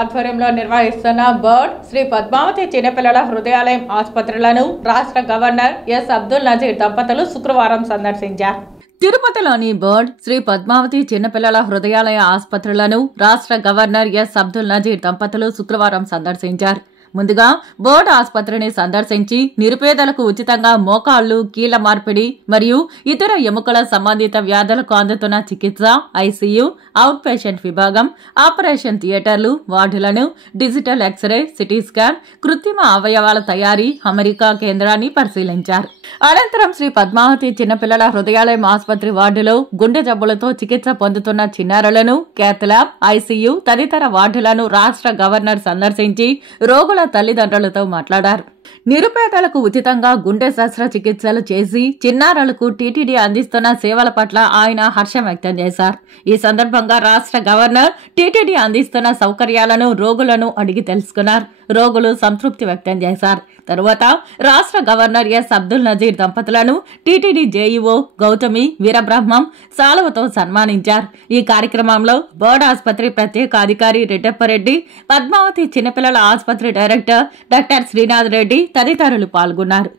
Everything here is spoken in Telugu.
ఆధ్వర్యంలో నిర్వహిస్తున్న బర్డ్ శ్రీ పద్మావతి చిన్నపిల్లల హృదయాలయం ఆసుపత్రులను రాష్ట్ర గవర్నర్ ఎస్ అబ్దుల్ నజీర్ దంపతులు శుక్రవారం సందర్శించారు. తిరుపతిలోని బర్డ్ శ్రీ పద్మావతి చిన్నపిల్లల హృదయాలయ ఆసుపత్రులను రాష్ట్ర గవర్నర్ ఎస్ అబ్దుల్ నజీర్ దంపతులు శుక్రవారం సందర్శించారు. ముందుగా బోర్డు ఆసుపత్రిని సందర్శించి నిరుపేదలకు ఉచితంగా మోకాళ్లు, కీళ్ల మార్పిడి మరియు ఇతర ఎముకల సంబంధిత వ్యాధులకు అందుతున్న చికిత్స, ఐసీయూ, అవుట్ పేషెంట్ విభాగం, ఆపరేషన్ థియేటర్లు, వార్డులను, డిజిటల్ ఎక్స్రే, సిటీ స్కాన్, కృత్రిమ అవయవాల తయారీ, అమెరికా కేంద్రాన్ని పరిశీలించారు. అనంతరం శ్రీ పద్మావతి చిన్నపిల్లల హృదయాలయం ఆసుపత్రి వార్డులో గుండె జబ్బులతో చికిత్స పొందుతున్న చిన్నారులను, క్యాత్ ల్యాబ్, ఐసీయూ తదితర వార్డులను రాష్ట్ర గవర్నర్ సందర్శించి రోగుల తల్లిదండ్రులతో మాట్లాడారు. నిరుపేదలకు ఉచితంగా గుండె శస్త్రచికిత్సలు చేసి చిన్నారులకు టీటీడీ అందిస్తున్న సేవల పట్ల ఆయన హర్షం వ్యక్తం చేశారు. ఈ సందర్భంగా రాష్ట్ర గవర్నర్ టీటీడీ అందిస్తున్న సౌకర్యాలను రోగులను అడిగి తెలుసుకున్నారు. రోగులు సంతృప్తి వ్యక్తం చేశారు. తరువాత రాష్ట్ర గవర్నర్ ఎస్ అబ్దుల్ నజీర్ దంపతులను టీటీడీ జేఈఓ గౌతమి వీరబ్రహ్మం సాలువతో సన్మానించారు. ఈ కార్యక్రమంలో బర్డ్ ఆసుపత్రి ప్రత్యేక అధికారి రెడ్డప్పరెడ్డి, పద్మావతి చిన్నపిల్లల ఆసుపత్రి డైరెక్టర్ డాక్టర్ శ్రీనాథ్ రెడ్డి తదితరులు పాల్గొన్నారు.